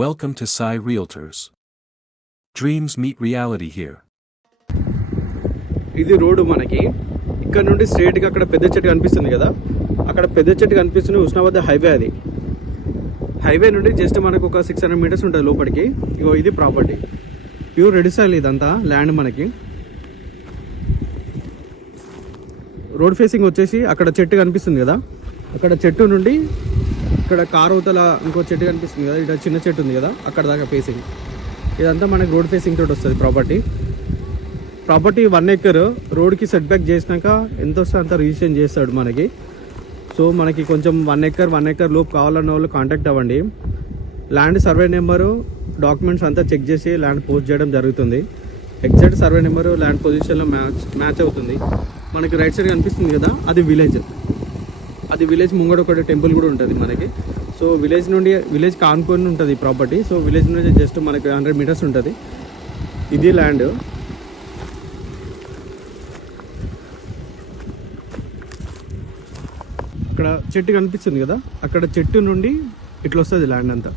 Welcome to Sai Realtors. Dreams meet reality here. ఇది road మనకి ఇక్కడ నుండి స్ట్రైట్గా అక్కడ పెద్ద చెట్టు కనిపిస్తుంది కదా, అక్కడ పెద్ద చెట్టు కనిపిస్తుంది హుస్నాబాద్ హైవే. అది హైవే నుండి జస్ట్ మనకు ఒక 600 మీటర్స్ ఉంటుంది లోపలికి. ఇగో ఇది ప్రాపర్టీ, ప్యూర్ రెడ్ సాయిల్ ఇదంతా ల్యాండ్. మనకి రోడ్ ఫేసింగ్ వచ్చేసి అక్కడ చెట్టు కనిపిస్తుంది కదా, అక్కడ చెట్టు నుండి ఇక్కడ కారు అవతల ఇంకో చెట్టు కనిపిస్తుంది కదా, ఇక్కడ చిన్న చెట్టు ఉంది కదా, అక్కడ దాకా ఫేసింగ్. ఇదంతా మనకి రోడ్ ఫేసింగ్ తోటి వస్తుంది ప్రాపర్టీ 1 acre రోడ్కి సెట్ బ్యాక్ చేసినాక ఎంత వస్తే అంత రిజిస్ట్రేషన్ చేస్తాడు మనకి. సో మనకి కొంచెం 1 acre లోపు కావాలన్న వాళ్ళు కాంటాక్ట్ అవ్వండి. ల్యాండ్ సర్వే నెంబరు డాక్యుమెంట్స్ అంతా చెక్ చేసి ల్యాండ్ పోస్ట్ చేయడం జరుగుతుంది. ఎగ్జాక్ట్ సర్వే నెంబరు ల్యాండ్ పొజిషన్లో మ్యాచ్ అవుతుంది. మనకి రైట్ సైడ్ కనిపిస్తుంది కదా, అది విలేజ్ ముంగడ ఒకటి టెంపుల్ కూడా ఉంటుంది మనకి. సో విలేజ్ కానుకొని ఉంటుంది ప్రాపర్టీ. సో విలేజ్ నుండి జస్ట్ మనకి 100 మీటర్స్ ఉంటుంది. ఇది ల్యాండ్. అక్కడ చెట్టు కనిపిస్తుంది కదా, అక్కడ చెట్టు నుండి ఇట్లా వస్తుంది ల్యాండ్ అంతా.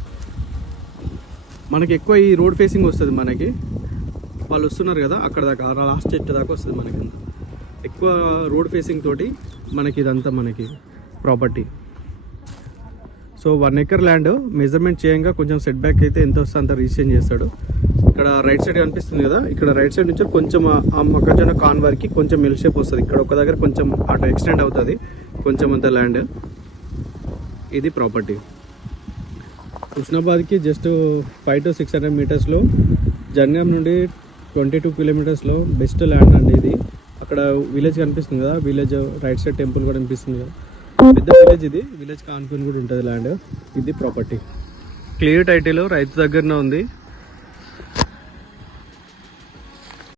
మనకి ఎక్కువ ఈ రోడ్ ఫేసింగ్ వస్తుంది మనకి. వాళ్ళు వస్తున్నారు కదా, అక్కడ దాకా లాస్ట్ చెట్టు దాకా వస్తుంది మనకి. అంతా ఎక్కువ రోడ్ ఫేసింగ్ తోటి మనకి ఇదంతా మనకి property. So 1 acre land measurement చేయంగా కొంచెం సెట్ బ్యాక్ అయితే ఎంత వస్తే అంత రిజిస్ట్రేషన్ చేస్తాడు. ఇక్కడ రైట్ సైడ్ కనిపిస్తుంది కదా, ఇక్కడ రైట్ సైడ్ నుంచి కొంచెం ఆ మొక్కజొన్న కాన్ వరకు కొంచెం ఎల్ షేప్ వస్తుంది. ఇక్కడ ఒక దగ్గర కొంచెం అటు ఎక్స్టెండ్ అవుతుంది కొంచెం అంత ల్యాండ్. ఇది ప్రాపర్టీ హుస్నాబాద్కి జస్ట్ 500 to 600 మీటర్స్లో, జనగాం నుండి 22 కిలోమీటర్స్లో బెస్ట్ ల్యాండ్ అండి ఇది. అక్కడ విలేజ్ కనిపిస్తుంది కదా, విలేజ్ రైట్ సైడ్ టెంపుల్ కూడా కనిపిస్తుంది కదా, పెద్ద విలేజ్. ఇది విలేజ్ కానుకొని కూడా ఉంటుంది ల్యాండ్. ఇది ప్రాపర్టీ క్లియర్ టైటిల్ రైతు దగ్గరనే ఉంది.